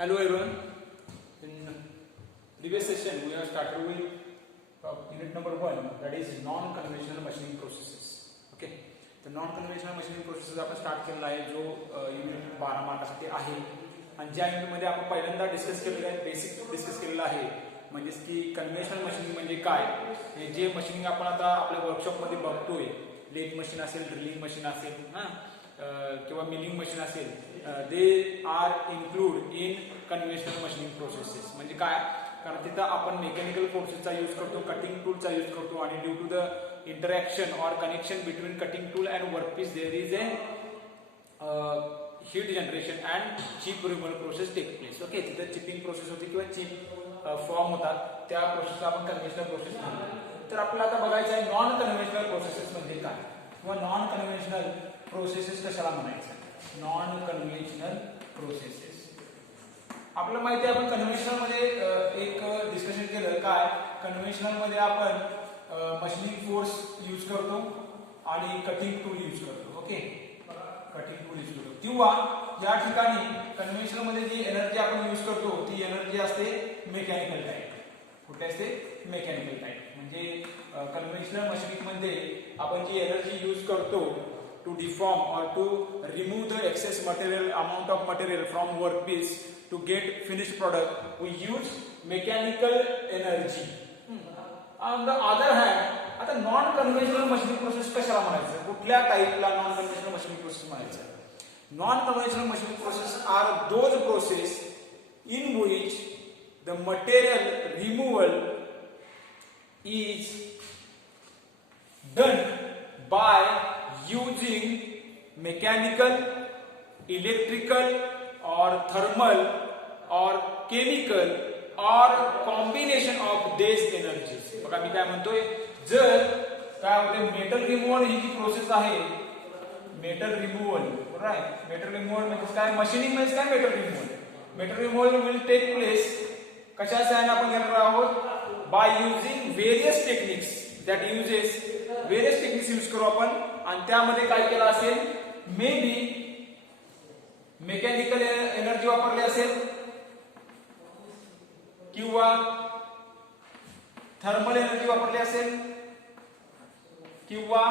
Hello everyone. In previous session we have started with unit number 1, that is non-conventional machining processes. Okay. तर non-conventional machining processes आपण start केलेला आहे जो unit 12 मार्कासाठी आहे आणि ज्या युनिटमध्ये आपण पहिल्यांदा डिस्कस केलेलं आहे बेसिक डिस्कस केलेलं आहे म्हणजे की कन्व्हेन्शनल मशीनिंग म्हणजे काय हे जे मशीनिंग आपण आता आपल्या वर्कशॉपमध्ये बघतोय लेथ मशीन असेल ड्रिलिंग मशीन असेल किंवा मिलिंग मशीन असेल they are include in conventional machining processes म्हणजे काय कारण तिथं आपण मेकॅनिकल फोर्सेसचा यूज करतो कटिंग टूलचा यूज करतो आणि due to the interaction or connection between cutting tool and workpiece there is a heat generation and chip removal process take place. Okay तिथं चिपिंग प्रोसेस होती किंवा चिप फॉर्म होतात त्या प्रोसेसला आपण कन्व्हेन्शनल प्रोसेस म्हणतो. तर आपल्याला आता बघायचं आहे नॉन कन्व्हेन्शनल प्रोसेसेस म्हणजे काय किंवा नॉन कन्व्हेन्शनल प्रोसेसेस कशाला म्हणायचं. नॉन कन्व्हेन्शनल प्रोसेसेस आपल्याला माहिती आहे आपण कन्व्हेन्शनल मध्ये एक डिस्कशन केलं काय कन्व्हेन्शनल मध्ये आपण मशीनिंग फोर्स यूज करतो आणि कटिंग टूल यूज करतो. ओके कटिंग टूल यूज करतो किंवा या ठिकाणी कन्व्हेन्शनल मध्ये जी एनर्जी आपण यूज करतो ती एनर्जी असते मेकॅनिकल टाइप. कुठे असते मेकॅनिकल टाइप म्हणजे कन्व्हेन्शनल मशीनिंग मध्ये आपण जी एनर्जी यूज करतो to deform or to remove the excess material amount of material from workpiece to get finished product we use mechanical energy. On the other hand आता non conventional machining process कशाला म्हणायचं कुठल्या टाइपला non conventional machining process म्हणायचं. Non conventional machining process are those process in which the material removal is done by using mechanical, electrical or thermal or chemical or combination of these energies. बघा मी काय म्हणतोय जर काय होते metal removal ही जी process आहे मेटल रिमूव्हल बरोबर आहे. मेटल रिमूव्हल म्हणजे काय मशीनिंग म्हणजे काय metal removal will take place कशा साहाय्याने आपण करणार आहोत by using various techniques that uses various techniques use करू आपण आणि त्यामध्ये काय केलं असेल मे बी मेकॅनिकल एनर्जी वापरली असेल किंवा थर्मल एनर्जी वापरली असेल किंवा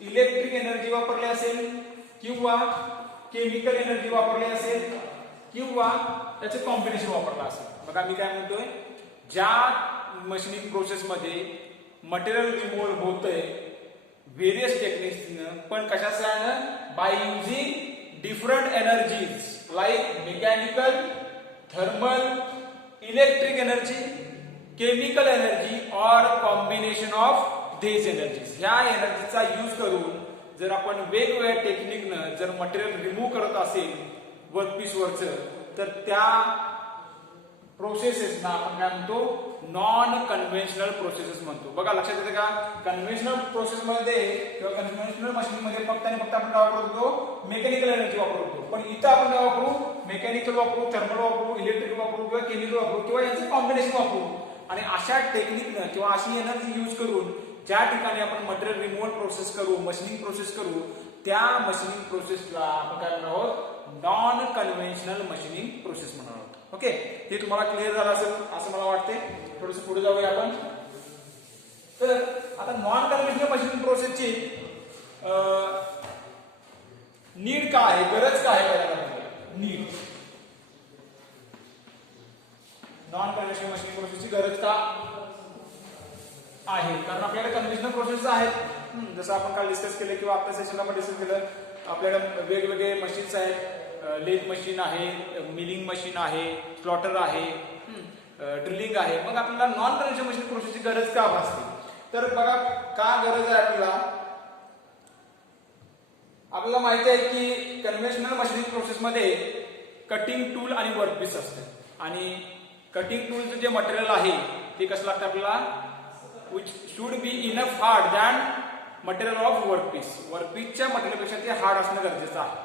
इलेक्ट्रिक एनर्जी वापरली असेल किंवा केमिकल एनर्जी वापरली असेल किंवा त्याचं कॉम्बिनेशन वापरलं असेल. बघा मी काय म्हणतोय ज्या मशीनिंग प्रोसेस मध्ये मटेरियल रिमूव्हल होतंय व्हेरियस टेक्निक्सनं पण कशा साहाय्यानं by using different energies like mechanical thermal electric energy chemical energy और कॉम्बिनेशन ऑफ देज एनर्जीज ह्या एनर्जीचा यूज करून जर आपण वेगवेगळ्या टेक्निकनं जर मटेरियल रिमूव्ह करत असेल वर्कपीस वरचं तर त्या प्रोसेसेसना आपण काय म्हणतो नॉन कन्व्हेन्शनल प्रोसेसेस म्हणतो. बघा लक्षात येते का कन्व्हेन्शनल प्रोसेस मध्ये किंवा कन्व्हेन्शनल मशीन मध्ये फक्त आणि फक्त आपण काय वापरतो मेकॅनिकल एनर्जी वापरतो पण इथं आपण काय वापरू मेकॅनिकल वापरू थर्मल वापरू इलेक्ट्रिक वापरू किंवा केमिकल वापरू किंवा यांचं कॉम्बिनेशन वापरू आणि अशा टेक्निकनं किंवा अशी एनर्जी यूज करून ज्या ठिकाणी आपण मटेरियल रिमूव्हल प्रोसेस करू मशीनिंग प्रोसेस करू त्या मशीनिंग प्रोसेसला आपण काय म्हणणार आहोत नॉन कन्व्हेन्शनल मशीनिंग प्रोसेस म्हणणार आहोत. ओके हे तुम्हाला क्लिअर झालं असेल असं मला वाटते. थोडंसं पुढे जाऊया आपण. तर आता नॉन कन्व्हेन्शनल मशीनिंग प्रोसेसची नीड काय आहे गरज काय आहे नीड नॉन कन्व्हेन्शनल मशीनिंग प्रोसेसची गरज का आहे कारण आपल्याकडे कन्व्हेन्शनल प्रोसेस आहेत जसं आपण काल डिस्कस केलं किंवा आपल्या सेशनला आपण डिस्कस केलं आपल्याकडे वेगवेगळे मशीन्स आहेत लेथ मशीन आहे मिलिंग मशीन आहे स्लॉटर आहे ड्रिलिंग आहे. मग आपल्याला नॉन कन्व्हेन्शनल मशीन प्रोसेसची गरज का भासते तर बघा का गरज आहे आपल्याला माहिती आहे की कन्व्हेन्शनल मशीनिंग प्रोसेस मध्ये कटिंग टूल आणि वर्कपीस असते आणि कटिंग टूलचं जे मटेरियल आहे ते कसं लागतं आपल्याला which should be enough hard than material of workpiece. वर्कपीसच्या मटेरियलपेक्षा ते हार्ड असणं गरजेचं आहे.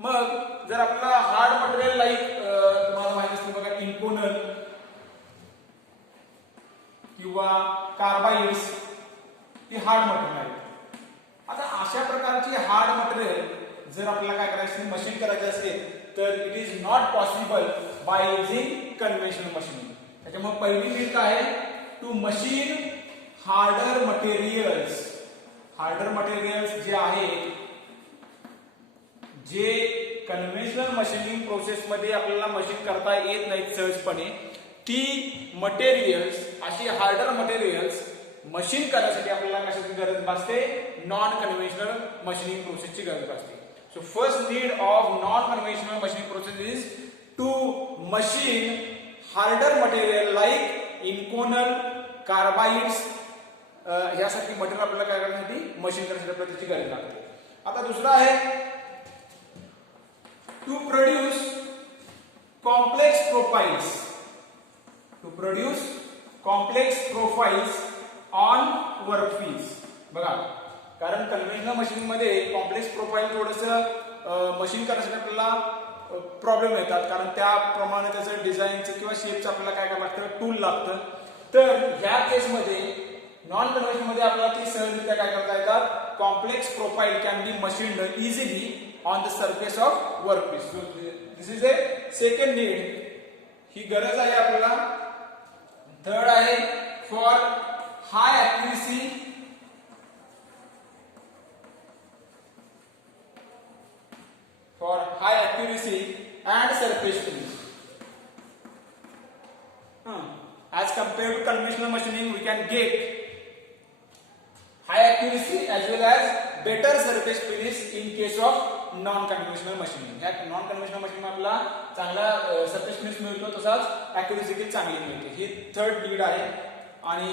मग जर आपल्याला हार्ड मटेरियल लाईक तुम्हाला माहिती असते बघा इम्पोनल किंवा कार्बाइड्स ती हार्ड मटेरियल आहे. आता अशा प्रकारची हार्ड मटेरियल जर आपल्याला काय करायचं मशीन करायचं असेल तर it is not possible by using conventional machining. त्याच्यामुळे पहिली नीड काय आहे, to machine harder materials. Harder materials जे आहेत, जे कन्व्हेन्शनल मशीनिंग प्रोसेस मध्ये आपल्याला मशीन करता येत नाहीत सहजपणे, ती मटेरियल्स, अशी हार्डर मटेरियल्स मशीन करण्यासाठी आपल्याला कशाची गरज भासते, नॉन कन्व्हेन्शनल मशीनिंग प्रोसेसची गरज भासते. So first need of non conventional machining process is to machine harder material like inconel, carbides, यासाठी मटेरियल आपल्याला काय करण्यासाठी, मशीन करण्यासाठी आपल्याला त्याची गरज लागते. आता दुसरा आहे to produce complex profiles. To produce complex profiles on workpiece. बघा, कारण कन्व्हेन्शनल मशीनिंग मध्ये कॉम्प्लेक्स प्रोफाइल थोडंसं मशीन करण्यासाठी आपल्याला प्रॉब्लेम येतात, कारण त्याप्रमाणे त्याचं डिझाईनचं किंवा शेपचं आपल्याला काय लागतं, टूल लागतं. तर ह्या केसमध्ये नॉन कन्व्हेन्शनल मध्ये आपल्याला ती सहजरित्या काय करता येतात, complex profile can be machined easily on the surface of workpiece. This is a second need, ही गरज आहे आपल्याला. थर्ड आहे for high accuracy and surface finish. As compared to conventional machining, we can get high accuracy as well as better surface finish in case of non-conventional machining. या non-conventional machining आपला चांगला surface finish मिळतो, तसाच accuracy देखील चांगली मिळते. ही third need आहे. आणि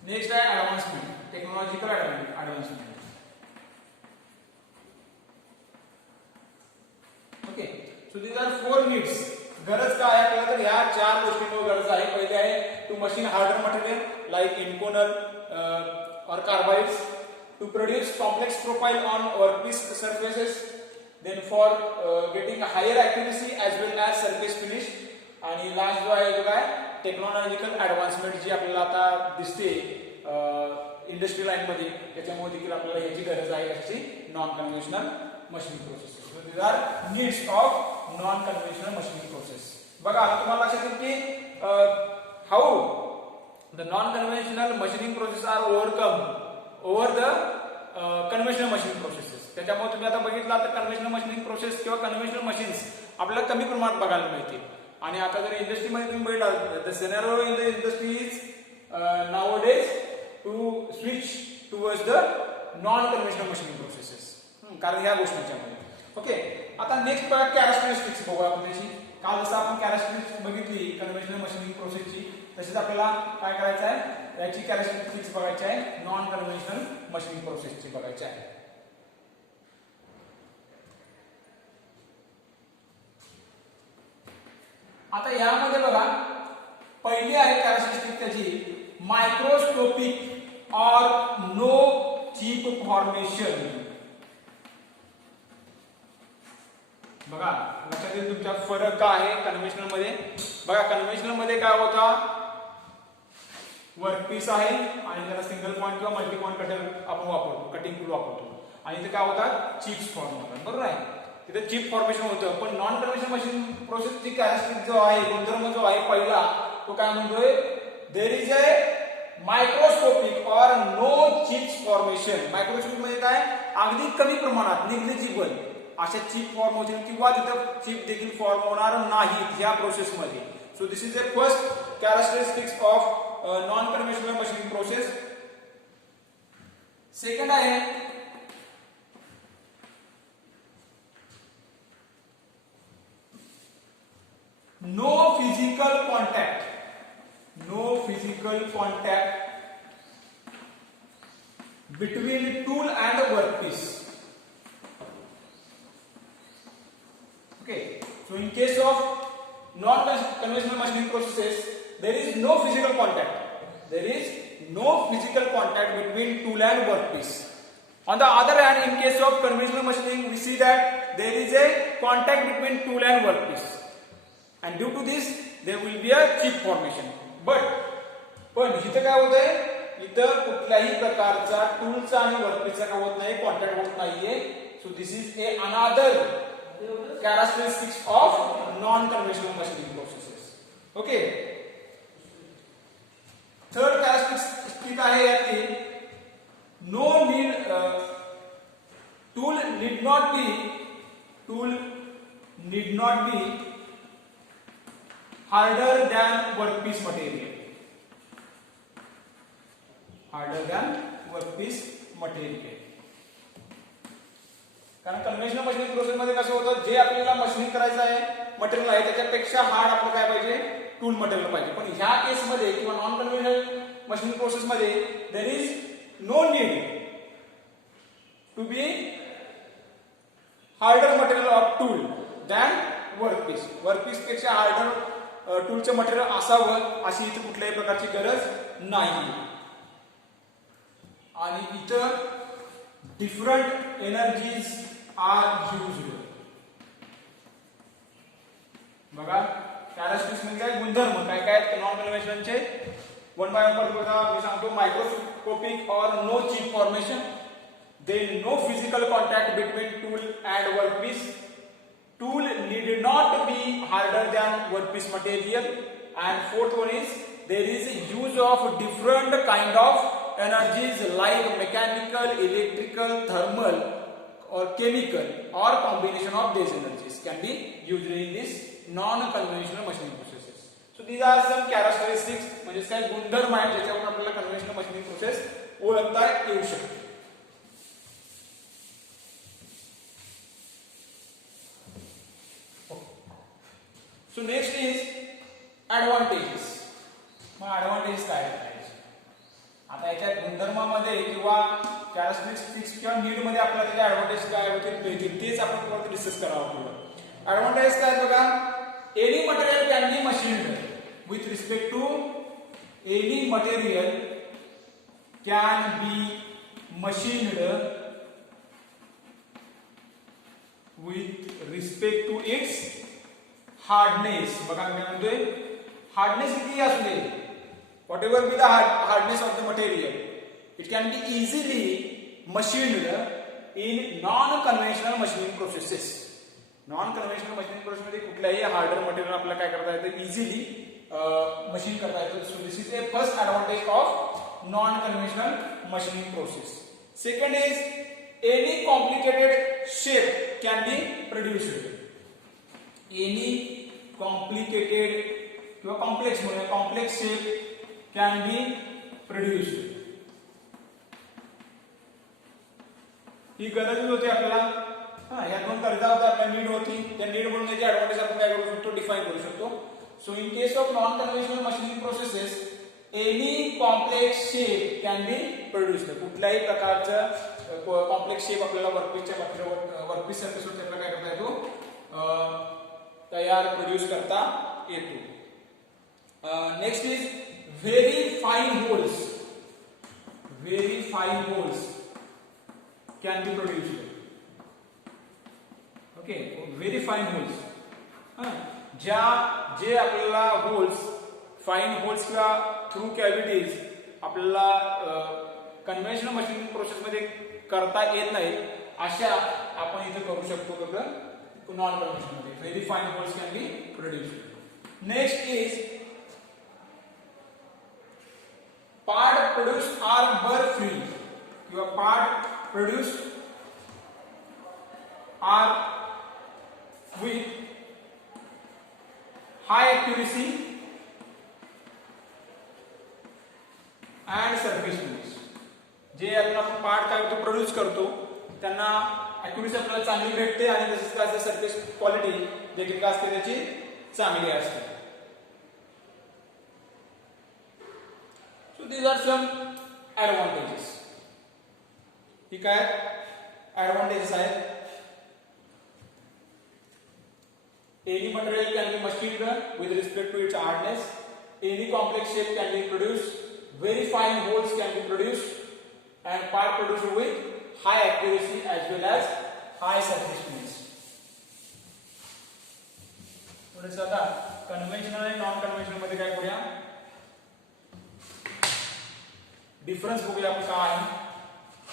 नेक्स्ट आहे advancement, technological advancement. Okay, so these are 4 needs. गरज काय आहे आपल्याला, तर ह्या 4 गोष्टींवर गरज आहे. पहिले आहे to machine harder material like Inconel और carbides, to produce complex profile on workpiece surfaces, then for getting higher accuracy as well as surface finish, आणि लास्ट जो आहे तो काय, टेक्नॉलॉजिकल ऍडव्हान्समेंट जी आपल्याला आता दिसते इंडस्ट्री लाईन मध्ये, त्याच्यामुळे देखील आपल्याला याची गरज आहे, याची non conventional machining process. These are needs of non-conventional machining process. बघा, आता तुम्हाला लक्षात येईल की how the non-conventional machining process are overcome over the conventional machining processes. त्याच्यामुळे तुम्ही आता बघितलं, आता कन्व्हेन्शनल मशीनिंग प्रोसेस किंवा कन्व्हेन्शनल मशीन्स आपल्याला कमी प्रमाणात बघायला मिळतील. आणि आता जर इंडस्ट्रीमध्ये तुम्ही बघितलं, the scenario in the industry is nowadays to switch towards the non conventional machining processes, कारण ह्या गोष्टींच्यामुळे. ओके, आता नेक्स्ट कॅरेक्टरिस्टिक्स बघू आपण त्याची. काल जसं आपण कॅरेक्टरिस्टिक्स बघितली कन्व्हेन्शनल मशीनिंग प्रोसेसची, तसेच आपल्याला काय करायचं आहे, याची कॅरेक्टरिस्टिक्स बघायची आहे, नॉन कन्व्हेन्शनल मशीनिंग प्रोसेसची बघायची आहे. आता यामध्ये बघा, पहिली आहे कॅरेक्टरिस्टिक त्याची, microscopic or no chip formation. बघा, लक्षात येईल तुमच्या फरक काय आहे कन्व्हेन्शनल मध्ये. बघा, कन्व्हेन्शनल मध्ये काय होता, वर्कपीस आहे आणि त्याला सिंगल पॉइंट किंवा मल्टी पॉइंट कटर आपण वापरतो, कटिंग टूल वापरतो, आणि इथे काय होतात, चिप्स फॉर्म होतात. बरोबर आहे, तिथे चिप फॉर्मेशन होतं. पण नॉन कन्व्हेन्शनल मशीन प्रोसेसची कॅरेक्टरिस्टिक जो आहे, गुणधर्म जो आहे पहिला, तो काय म्हणतोय, there is a microscopic or no chips formation. Microscopic म्हणजे काय, अगदी कमी प्रमाणात, निग्लिजिबल अशा चिप फॉर्म होतील किंवा तिथं चिप देखील फॉर्म होणार नाहीत या प्रोसेसमध्ये. So this is the first characteristics of non conventional machining process. Second आहे no physical contact. No physical contact between tool and workpiece. Okay, so in case of non-conventional machining processes, there is no physical contact. There is no physical contact between tool and workpiece. On the other hand, in case of conventional machining, we see that there is a contact between tool and workpiece, and due to this, there will be a chip formation. पण इथं काय होतंय, इथं कुठल्याही प्रकारचा टूलचा आणि वर्कपीसचा काय होत नाही, कॉन्टॅक्ट होत नाहीये. So this is a another characteristics of non-conventional machining processes. Okay. Third characteristic आहे यातली no need tool need not be harder than workpiece material. कारण कन्व्हेन्शनल मशीनिंग प्रोसेस मध्ये कसं होतं, जे आपल्याला मशीनिंग करायचं आहे मटेरियल आहे त्याच्यापेक्षा हार्ड आपलं काय पाहिजे, टूल मटेरियल पाहिजे. पण ह्या केस मध्ये किंवा नॉन कन्व्हेन्शनल मशीनिंग प्रोसेस मध्ये there is no need to be harder material of tool than workpiece. Workpiece पेक्षा हार्डर टूलचं मटेरियल असावं अशी इथे कुठल्याही प्रकारची गरज नाही. आणि इथं डिफरंट एनर्जीज आर युज्ड. बघा कॅरेक्टरिस्टिक्स म्हणजे काय, गुणधर्म काय काय नॉन कन्व्हेन्शनलचे वन बाय वन बघा. मी सांगतो microscopic or no chip formation, then no physical contact between tool and workpiece, tool need not be harder than workpiece material, and fourth one is there is a use of different kind of energies like mechanical, electrical, thermal or chemical, or combination of these energies can be used in this non-conventional machining processes. So these are some characteristics, म्हणजे काय गुणधर्म आहेत ज्याच्यावरून आपल्याला conventional machining process ओळखता येऊ शकते. So next is advantages. मग advantages काय आहेत? आता याच्यात गुणधर्मामध्ये किंवा कॅरेक्टरिस्टिक्स किंवा नीड मध्ये आपल्याला त्याचे ऍडव्हान्टेज काय होते मिळतील तेच आपण परत डिस्कस करावं पुढे. ऍडव्हान्टेज काय बघा, any material can be machined with respect to any material can be machined with respect to its hardness. बघा मी म्हणतोय हार्डनेस किती असू दे, whatever be the hardness of the material, it can be easily machined in non conventional machining processes. Non conventional machining process मध्ये कुठल्याही harder material आपल्याला काय करता येतं, इझिली मशीन करता येतं. So this is a first advantage of non conventional machining process. Second is any complicated shape can be produced. Any complicated किंवा complex म्हणूया complex shape can be produced. ही गरज होती आपल्याला. ह्या दोन गरजा होत्या आपल्या, नीड होती. त्या नीड म्हणून त्याची ऍडव्हान्टेज आपण काय करू शकतो, डिफाईन करू शकतो. So in case of non conventional machining processes any complex shape can be produced. कुठल्याही प्रकारचं कॉम्प्लेक्स शेप आपल्याला वर्कपीसच्या वर्कपीस सरफेसवर आपल्याला काय करता येतो, तयार प्रोड्यूस करता येतो. Next is very fine holes. Very fine holes can be produced. Okay, very fine holes, जे आपल्याला होल्स, फाईन होल्स किंवा थ्रू कॅव्हिटीज आपल्याला कन्व्हेन्शनल मशीनिंग प्रोसेस मध्ये करता येत नाही, अशा आपण इथे करू शकतो बघा नॉन कन्व्हेन्शनल मध्ये. Very fine holes can be produced. Next is part produced are burr free किंवा part produced are with high accuracy and surface finish. जे आपण पार्ट काय होतो प्रोड्यूस करतो त्यांना ऍक्युरेसी आपल्याला चांगली भेटते आणि तसेच काय सरफेस क्वालिटी देखील काय असते त्याची चांगली असते. So these are some advantages. ही काय ऍडव्हान्टेजेस आहेत. Any material can be machined with respect to its hardness. Any complex shape can be produced. Very fine holes can be produced, and part produced with high accuracy as well as high surface finish. पुढे आता conventional आणि non conventional मध्ये काय करूया, difference बघूया आपण काय आहे.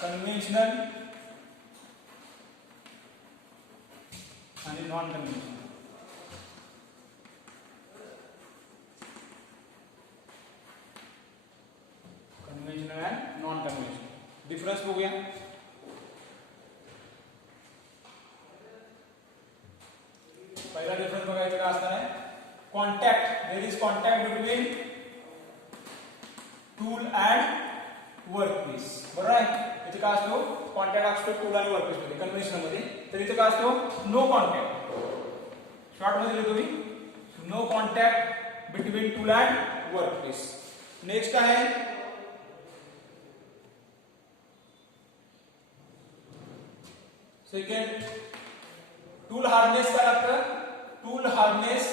कन्व्हेन्शनल आणि is non-conventional. Conventional and non-conventional. Difference बघूया. पहिला डिफरन्स बघायचा काय असणार आहे? Contact. There is contact between tool and workpiece. बरोबर आहे. इथे काय असतो? कॉन्टॅक्ट असतो टूल आणि वर्कपीस मध्ये कन्व्हेन्शनल मध्ये. तर इथे काय असतो? No contact. शॉर्ट मध्ये लिहितो मी, no contact between tool and workpiece. Next आहे सेकंड, टूल हार्डनेस काय लागतं? Tool hardness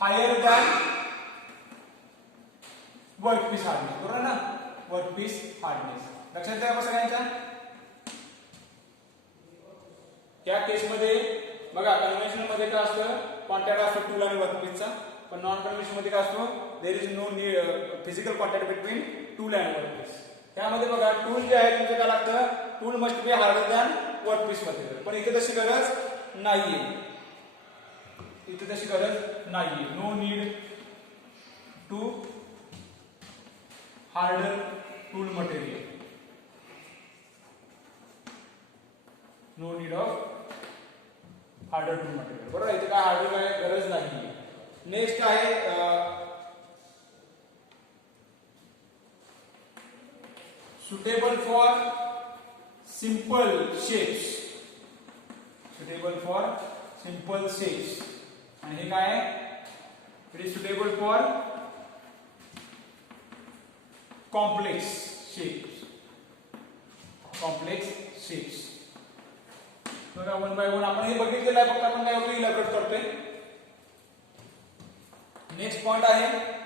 higher than workpiece hardness. बरोबर ना? वर्कपीस हार्डनेस लक्षात ठेवा सगळ्यांच्या. या केस मध्ये बघा, कन्व्हेन्शनल मध्ये काय असतं? कॉन्टॅक्ट असतो टूल आणि वर्कपीसचा. पण नॉन कन्व्हेन्शनल मध्ये काय असतो? There is no physical contact between tool and workpiece. त्यामध्ये बघा, टूल जे आहे तुमचं काय लागतं? Tool must be harder than workpiece मध्ये. पण इथे तशी गरज नाहीये. इथे तशी गरज नाहीये. No need to harder tool material. No need of harder tool material. बरोबर. इथे काय हार्डर काय गरज नाहीये. नेक्स्ट आहे suitable for simple shapes. Suitable for simple shapes. आणि हे काय आहे? It is suitable for complex shapes. Complex shapes. बघा, वन बाय वन आपण हे बघितलेलं आहे, फक्त आपण काय होतं इलॅबोरेट करतोय. नेक्स्ट पॉइंट आहे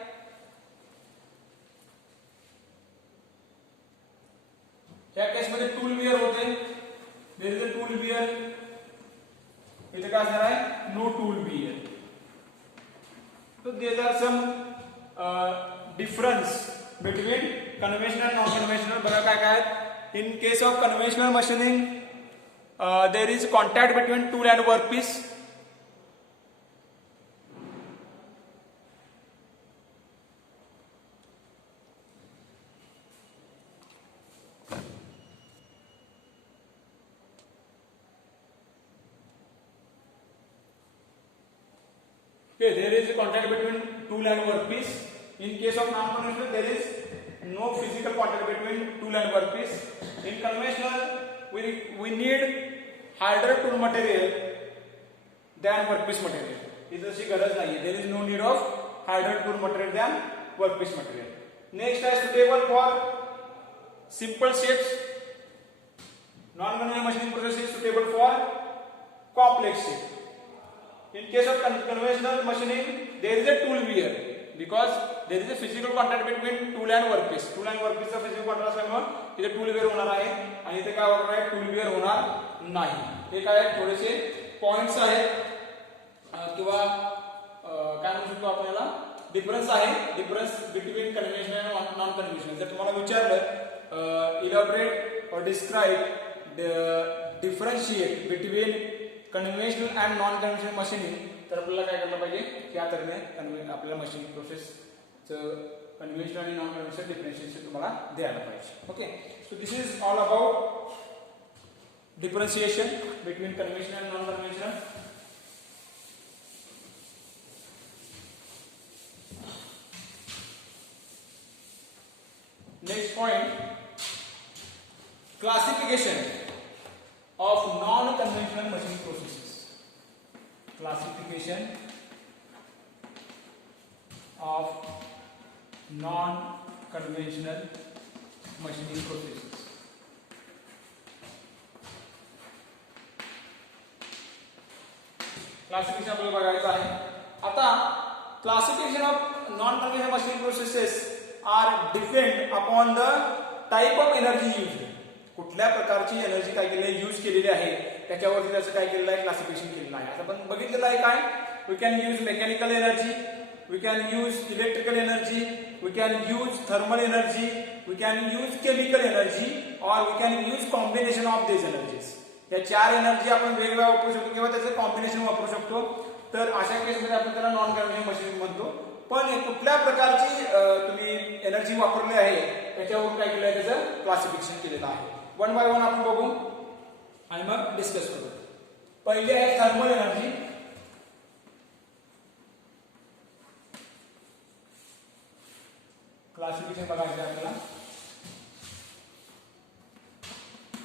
या केस मध्ये टूल वियर होते. There is a tool wear. इथे काय असणार आहे? No tool wear. So there are some difference between conventional and non-conventional. बघा काय काय आहेत. In case of conventional machining, there is contact between tool and workpiece. Okay, there is a contact between tool and workpiece. In case of non-conventional, there is no physical contact between tool and workpiece. In conventional, we need harder tool material than workpiece material. इतनी गरज नहीं है. There is no need of harder tool material than workpiece material. Next is suitable for simple shapes. Non-conventional machining process is suitable for complex shapes. In case of conventional machining, there is a tool wear because there is a physical contact between tool and workpiece. Tool and workpiece चा physical contact असल्यामुळे इथे tool wear होणार आहे आणि इथे काय होणार आहे? tool wear होणार नाही. हे काय थोडेसे पॉइंट्स आहेत किंवा काय म्हणू शकतो आपल्याला डिफरन्स आहे. डिफरन्स बिटवीन कन्व्हेन्शनल आणि नॉन कन्व्हेन्शनल. जर तुम्हाला विचारलं इलॅबोरेट और describe the differentiate between conventional and non conventional machining, तर आपल्याला काय करायला पाहिजे? त्या दरम्यान आपल्याला मशीनिंग प्रोसेसचं कन्व्हेन्शनल आणि नॉन कन्व्हेन्शनल डिफरन्शिएशन तुम्हाला द्यायला पाहिजे. Okay, so this is all about differentiation between conventional and non conventional. Next point, classification of non-conventional machining processes. Classification of non-conventional machining processes. Classification आपल्याला बघायचं आहे. आता classification of non-conventional machining processes are depend upon the type of energy used. कुठल्या प्रकारची energy काय केली use केलेली आहे त्याच्यावरती त्याचं काय केलेलं आहे? क्लासिफिकेशन केलेलं आहे. आता आपण बघितलेलं आहे काय? We can use mechanical energy, we can use electrical energy, we can use thermal energy, we can use chemical energy, or we can use combination of these energies. या 4 एनर्जी आपण वेगवेगळ्या वापरू शकतो किंवा त्याचे कॉम्बिनेशन वापरू शकतो. तर अशा केसमध्ये आपण त्याला नॉन कन्व्हेन्शनल मशीन म्हणतो. पण कुठल्या प्रकारची तुम्ही एनर्जी वापरली आहे त्याच्यावर काय केलं आहे, त्याचं क्लासिफिकेशन केलेलं आहे. वन बाय वन आपण बघू आणि मग डिस्कस करू. पहिली आहे थर्मल एनर्जी. क्लासिफिकेशन बघायचं आहे आपल्याला.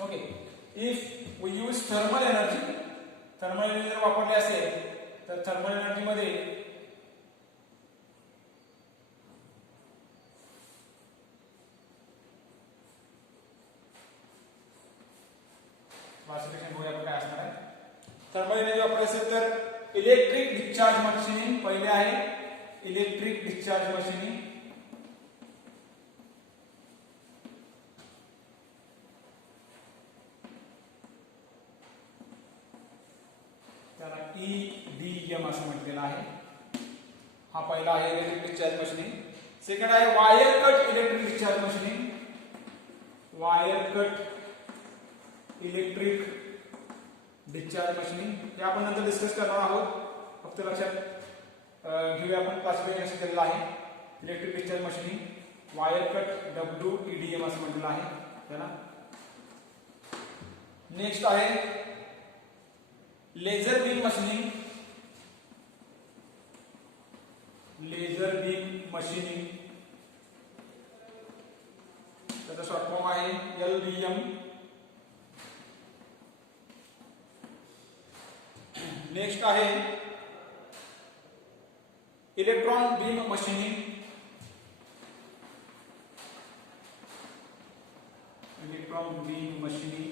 Okay, if we use thermal energy, thermal energy जर वापरली असेल तर थर्मल एनर्जी मध्ये क्लासिफिकेशन बघूया आपण काय असणार आहे. थर्मल एनर्जी वापरली असेल तर इलेक्ट्रिक डिस्चार्ज मशीनिंग पहिले आहे. इलेक्ट्रिक डिस्चार्ज मशीनिंग, त्याला EDM असं म्हटलेलं आहे. हा पहिला आहे इलेक्ट्रिक डिस्चार्ज मशीनिंग. सेकंड आहे wire cut electric discharge machining. Wire cut electric discharge machining हे आपण नंतर डिस्कस करणार आहोत. फक्त लक्षात घेऊया आपण क्लासिफिकेशन केलेलं आहे. Electric discharge machining, wire cut WEDM असं म्हटलेलं आहे त्याला. नेक्स्ट आहे laser beam machining. Laser beam machining त्याचा शॉर्ट फॉर्म आहे LBM. नेक्स्ट आहे electron beam machining. Electron beam machining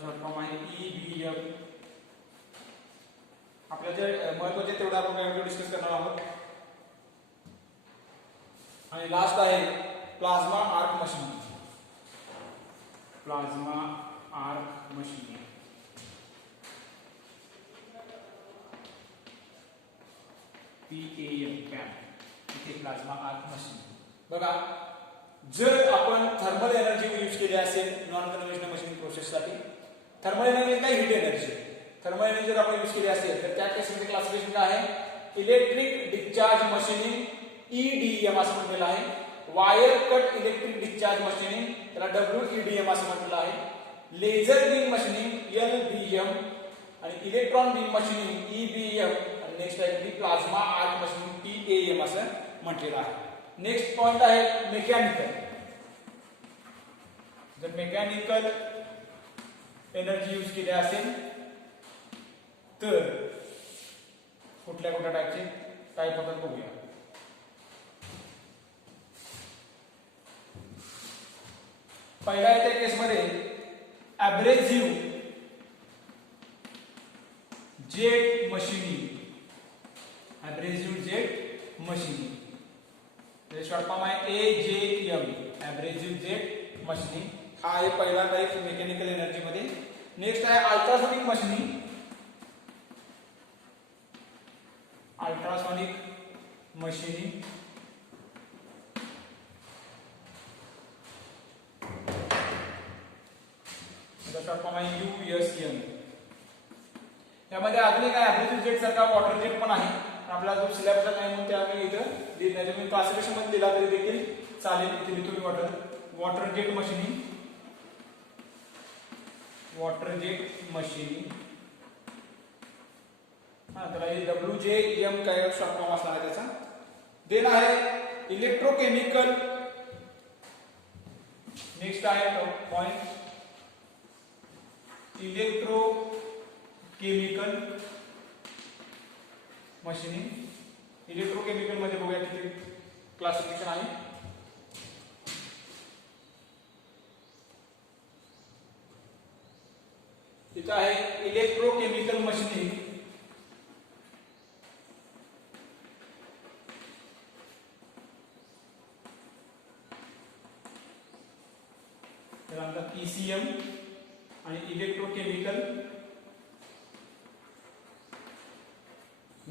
short form आहे EBM. आपल्याला जे महत्त्वाचे तेवढा आपण डिस्कस करणार आहोत. आणि लास्ट आहे plasma arc machining. Plasma arc machining. PAM इथे प्लाझ्मा आर्क मशीनिंग. बघा, जर आपण थर्मल एनर्जी यूज केली असेल नॉन कन्व्हेन्शनल मशीनिंग प्रोसेससाठी, थर्मल एनर्जी काय हीट एनर्जी. थर्मल एनर्जी जर आपण यूज केली असेल तर त्या केसमध्ये क्लासिफिकेशन काय आहे, इलेक्ट्रिक डिस्चार्ज मशीनिंग EDM असं म्हटलेलं आहे. Wire cut electric discharge machining त्याला WEDM असं म्हटलेलं आहे. लेझर बीम मशीनिंग LBM आणि इलेक्ट्रॉन बीम मशीनिंग EBM. आणि नेक्स्ट आहे प्लाझ्मा आर्क मशीनिंग PAM असं म्हटलेलं आहे. नेक्स्ट पॉइंट आहे मेकॅनिकल. जर मेकॅनिकल एनर्जी यूज केली असेल तर कुठल्या कुठल्या टाईपचे टाईप होतात बघूया. पहिला आहे त्या केसमध्ये abrasive jet machining. Abrasive jet machining short form आहे AJM. ॲब्रेसिव्ह जेट मशीनिंग हा आहे पहिला टाईप मेकॅनिकल एनर्जी मध्ये. नेक्स्ट आहे ultrasonic machining. Ultrasonic machining short form आहे USM. यामध्ये अजून एक ॲब्रेसिव्ह जेट सारखा वॉटर जेट पण आहे. आपला जो सिलेबस आहे म्हणून ते आम्ही इथं दिलं नाही. तुम्ही क्लासिफिकेशन मध्ये दिला तरी देखील चालेल. इथे लिहितो मी water jet machining. Water jet machining त्याला WJM काय शॉर्ट फॉर्म असणार आहे त्याचा. देन आहे इलेक्ट्रोकेमिकल. नेक्स्ट आहे पॉइंट इलेक्ट्रोकेमिकल मशीनिंग. इलेक्ट्रोकेमिकल मध्ये बघूया किती क्लासिफिकेशन आहे. इथं आहे इलेक्ट्रोकेमिकल मशीनिंग. त्यानंतर ECM आणि इलेक्ट्रोकेमिकल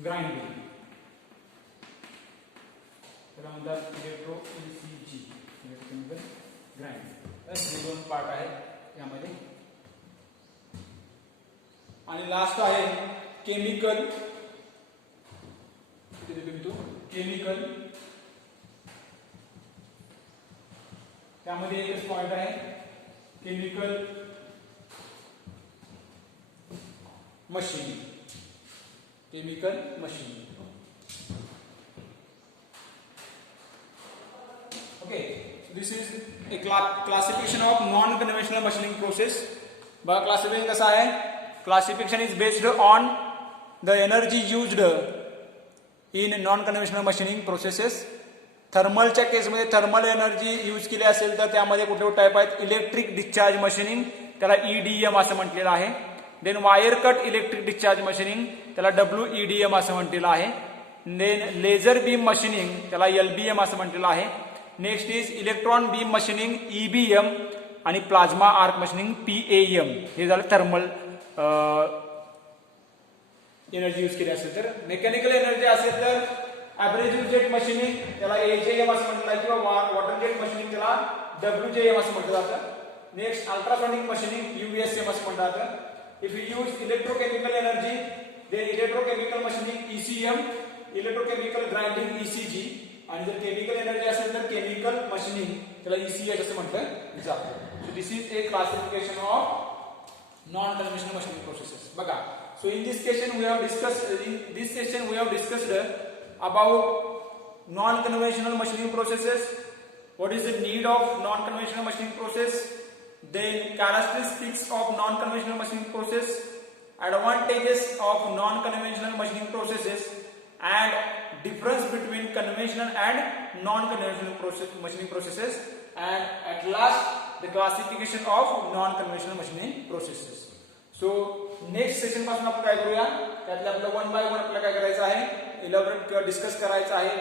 ग्राइंडिंग, त्याला म्हणतात इलेक्ट्रो ECG, इलेक्ट्रोकेमिकल ग्राइंडिंग. हे दोन पार्ट आहेत यामध्ये. आणि लास्ट आहे केमिकल, केमिकल, त्यामध्ये एकच पॉइंट आहे chemical machining, chemical machining. Okay, this is a classification of non conventional machining process. बघा क्लासिफिकेशन कसं आहे. Classification is based on the energy used in non conventional machining processes. थर्मलच्या केसमध्ये thermal energy use केली असेल तर त्यामध्ये कुठले टाईप आहेत. इलेक्ट्रिक डिस्चार्ज मशीनिंग, त्याला EDM असं म्हटलेलं आहे. Then wire cut electric discharge machining, त्याला WEDM असं म्हटलेलं आहे. देन लेझर बीम मशीनिंग, त्याला LBM असं म्हटलेलं आहे. Next is electron beam machining EBM आणि प्लाझ्मा आर्क मशीनिंग PAM. हे झालं थर्मल एनर्जी यूज केली असेल तर. मेकॅनिकल एनर्जी असेल तर ॲब्रेजिव्ह जेट मशीनिंग, त्याला AJM असं म्हटलं आहे, किंवा वॉटर जेट मशीनिंग, त्याला WJM असं म्हटलं जातं. नेक्स्ट अल्ट्रासॉनिक मशीनिंग USM असं म्हटलं जातं. If you use electrochemical energy then electrochemical machining ECM, electrochemical grinding ECG. आणि जर केमिकल एनर्जी असेल तर केमिकल मशीनिंग, त्याला ECH असं म्हटलं जातं. So this is a classification of non conventional machining processes. बघा, so in this session we have discussed about non-conventional machining processes, what is the need of non-conventional machining process, then characteristics of non-conventional machining process, advantages of non-conventional machining processes, and difference between conventional and non-conventional machining processes, and at last the classification of non-conventional machining processes. So next session पासून आपण काय करूया, त्यातले आपलं 1 bye 1 आपल्याला काय करायचं आहे, इलॅबोरेट किंवा डिस्कस करायचं आहे.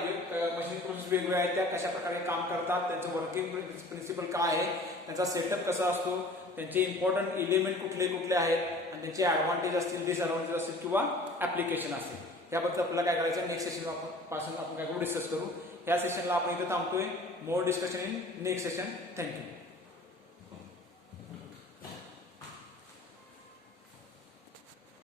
मशीन प्रोसेस वेगवेगळ्या आहेत, त्या कशा प्रकारे काम करतात, त्यांचं वर्किंग प्रिन्सिपल काय आहे, त्यांचा सेटअप कसा असतो, त्यांचे इम्पॉर्टंट एलिमेंट कुठले कुठले आहेत, आणि त्यांचे ऍडव्हान्टेज असतील, डिसएडव्हान्टेज असतील किंवा ऍप्लिकेशन असतील, त्याबद्दल आपल्याला काय करायचं नेक्स्ट सेशन पासून आपण काय करू, डिस्कस करू. या सेशनला आपण इथे थांबतोय. More discussion in next session. Thank you.